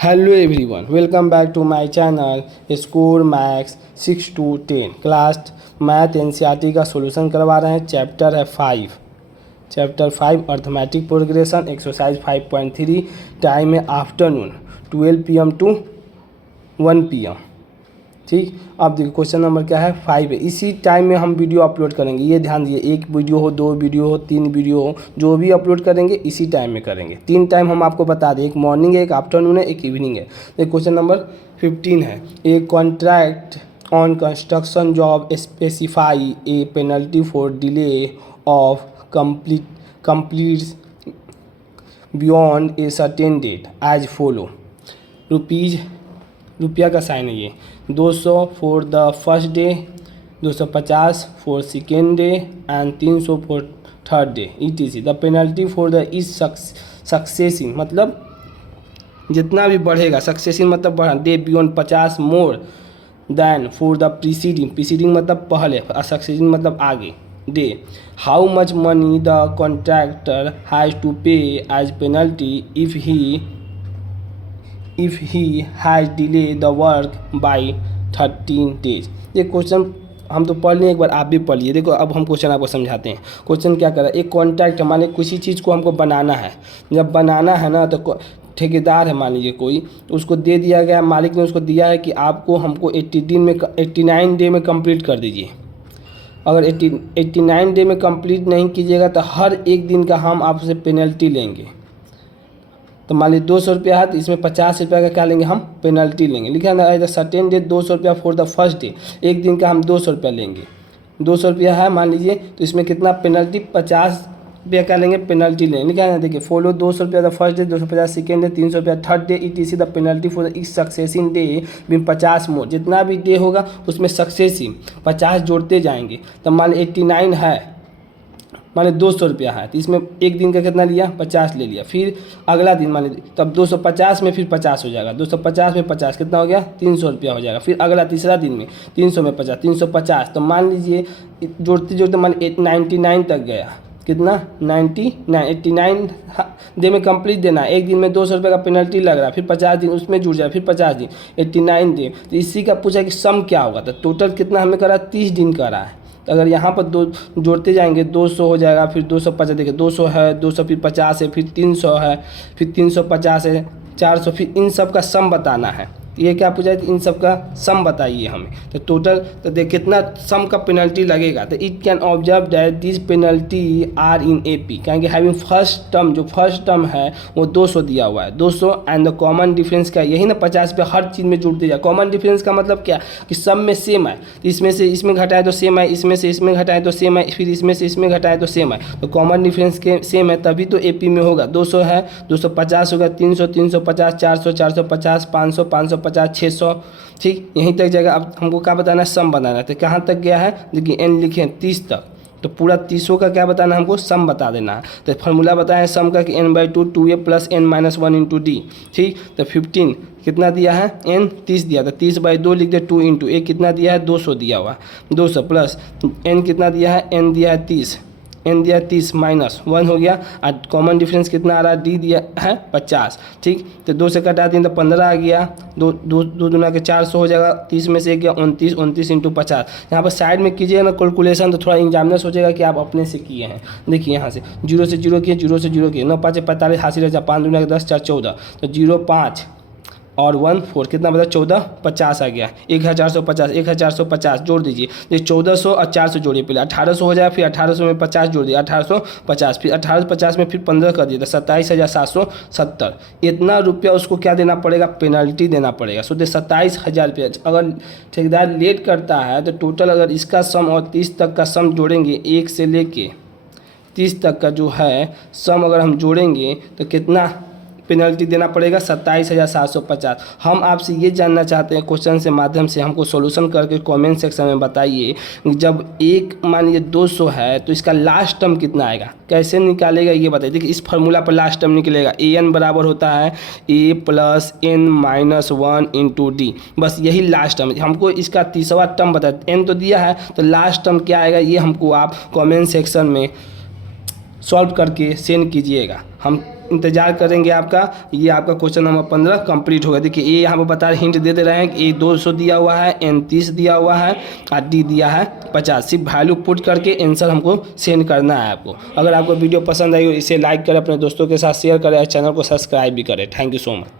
Hello everyone, welcome back to my channel score max 6 to 10 class math NCERT का solution करवा रहे हैं। Chapter 5 arithmetic progression exercise 5.3। Time है afternoon 12 PM to 1 PM। ठीक, अब देखिए क्वेश्चन नंबर क्या है, 5 है। इसी टाइम में हम वीडियो अपलोड करेंगे, ये ध्यान दीजिए। एक वीडियो हो, 2 वीडियो हो, 3 वीडियो हो, जो भी अपलोड करेंगे इसी टाइम में करेंगे। 3 टाइम हम आपको बता दें, एक मॉर्निंग है, एक आफ्टरनून है, एक इवनिंग है। तो क्वेश्चन नंबर 15 है, a contract on construction job specify a penalty for delay of complete beyond a certain date as follow. रुपया का साइन है ये। 200 for the first day, 250 for second day and 300 for third day ETC। The penalty for the is succeeding, मतलब जितना भी बढ़ेगा, succeeding मतलब बढ़ा, day beyond 50 more than for the preceding मतलब पहले, सक्सेसिंग मतलब आगे day. How much money the contractor has to pay as penalty if he has delayed the work by 13 days। ये क्वेश्चन हम तो पढ़ लिए, एक बार आप भी पढ़ लिए। देखो अब हम क्वेश्चन आपको समझाते हैं। क्वेश्चन क्या कर रहा है, एक कॉन्ट्रैक्ट मान लीजिए किसी चीज़ को हमको बनाना है। जब बनाना है ना, तो ठेकेदार है मान लीजिए कोई, तो उसको दे दिया गया, मालिक ने उसको दिया है कि आपको हमको 89 डे में कंप्लीट कर दीजिए। अगर 89 डे में कंप्लीट नहीं कीजिएगा तो हर एक दिन का हम आपसे पेनल्टी लेंगे। तो मान लीजिए 200 रुपया है, तो इसमें 50 रुपया का क्या लेंगे, हम पेनल्टी लेंगे। लिखा है ना, सर्टेन डे 200 रुपया फॉर द फर्स्ट डे, एक दिन का हम 200 रुपया लेंगे। 200 रुपया है मान लीजिए, तो इसमें कितना पेनल्टी, 50 रुपया का लेंगे, पेनल्टी लेंगे। लिखा है ना, देखिए फॉलो 200 रुपया the first day, 250 second day, 300 रुपया third day ETC। The penalty for the इस सक्सेसिंग डे भी 50 मोर, जितना भी डे होगा उसमें सक्सेसिव 50 जोड़ते जाएंगे। तब मान लीजिए 89 है, मान लीजिए 200 रुपया है, तो इसमें एक दिन का कितना लिया, 50 ले लिया। फिर अगला दिन मान लीजिए, तब 250 में फिर 50 हो जाएगा, 250 में 50 कितना हो गया, 300 रुपया हो जाएगा। फिर अगला तीसरा दिन में 300 में 50, 350। तो मान लीजिए जोड़ते जोड़ते मान 99 तक गया, कितना 89 डे में कंप्लीट देना है। एक दिन में 200 रुपये का पेनल्टी लग रहा है, फिर 50 दिन उसमें जुड़ जाए, फिर 50 दिन 89 डे। तो इसी का पूछा कि सम क्या होगा, तो टोटल कितना हमें करा, 30 दिन का रहा है। तो अगर यहाँ पर दो जोड़ते जाएंगे 200 हो जाएगा, फिर 250, देखिए 200 है, 200 फिर 50 है, फिर 300 है, फिर 350 है, 400, फिर इन सब का सम बताना है। ये क्या पूछा है, इन सब का सम बताइए हमें। तो टोटल तो देख कितना सम का पेनल्टी लगेगा। तो it can observe that this penalty are in AP, कहेंगे हैविंग फर्स्ट टर्म, जो फर्स्ट टर्म है वो 200 दिया हुआ है, 200 एंड द कॉमन डिफरेंस क्या, यही ना 50 पे हर चीज़ में जुड़ते जाए। कॉमन डिफरेंस का मतलब क्या कि सब में सेम है, तो इसमें से इसमें घटाए तो सेम है, इसमें से इसमें घटाए तो सेम है, फिर इसमें से इसमें घटाए तो सेम है। तो कॉमन डिफरेंस के सेम है तभी तो AP में होगा। 200 है, 250 होगा, 300, 350, 400, 450, 500, 550, 600। ठीक, यहीं तक जाएगा। अब हमको क्या बताना है, सम बनाना है। तो कहाँ तक गया है, देखिए n लिखे हैं 30 तक, तो पूरा 30 का क्या बताना है, हमको सम बता देना है। तो फार्मूला बताया सम का कि n/2 2a + n - 1 × d। ठीक, तो 15 कितना दिया है, n 30 दिया था, 30/2 लिख दे, 2 × a कितना दिया है, 200 दिया हुआ, 200 प्लस n कितना दिया है, n दिया है 30, n दिया 30 -1 हो गया। और कॉमन डिफरेंस कितना आ रहा है, d दिया है 50। ठीक, तो 2 से कटा दें तो 15 आ गया, 2 दूना के 400 हो जाएगा, 30 में से गया 29, 29 × 50। यहाँ पर साइड में कीजिएगा ना कैलकुलेशन, तो थोड़ा एग्जामिनर सोचेगा कि आप अपने से किए हैं। देखिए यहाँ से 0 से 0 किए, 0 से 0 किए, 9 5 45 हासिल रह 5 दूना के 10 4 14, तो 0 5 और 1 4 कितना बता, 1450 आ गया। 1450, 1450 जोड़ दीजिए, ये 1400 और 400 जोड़िए, पहले 1800 हो जाए, फिर 1800 में 50 जोड़ दिए, 1850, फिर 1850 में फिर 15 कर दिए, तो 27,770। इतना रुपया उसको क्या देना पड़ेगा, पेनल्टी देना पड़ेगा। सो 27,000 रुपया। अगर ठेकेदार लेट करता है तो टोटल अगर इसका सम और 30 तक का सम जोड़ेंगे, 1 से लेके 30 तक का जो है सम अगर हम जोड़ेंगे तो कितना पेनल्टी देना पड़ेगा, 27,750। हम आपसे ये जानना चाहते हैं, क्वेश्चन से माध्यम से हमको सॉल्यूशन करके कमेंट सेक्शन में बताइए। जब एक मान लीजिए 200 है तो इसका लास्ट टर्म कितना आएगा, कैसे निकालेगा ये बताइए। देखिए इस फार्मूला पर लास्ट टर्म निकलेगा, an बराबर होता है a + n - 1 × d। बस यही लास्ट टर्म, हमको इसका 30वां टर्म बताए, n तो दिया है, तो लास्ट टर्म क्या आएगा ये हमको आप कमेंट सेक्शन में सॉल्व करके सेंड कीजिएगा। हम इंतजार करेंगे आपका। ये आपका क्वेश्चन नंबर 15 कंप्लीट होगा। देखिए ये यहाँ पर बता रहे हिंट दे रहे हैं कि ए 200 दिया हुआ है, एन 30 दिया हुआ है और डी दिया है 50। सिर्फ वैल्यू पुट करके आंसर हमको सेंड करना है आपको। अगर आपको वीडियो पसंद आई हो इसे लाइक करें, अपने दोस्तों के साथ शेयर करें और चैनल को सब्सक्राइब भी करें। Thank you so much.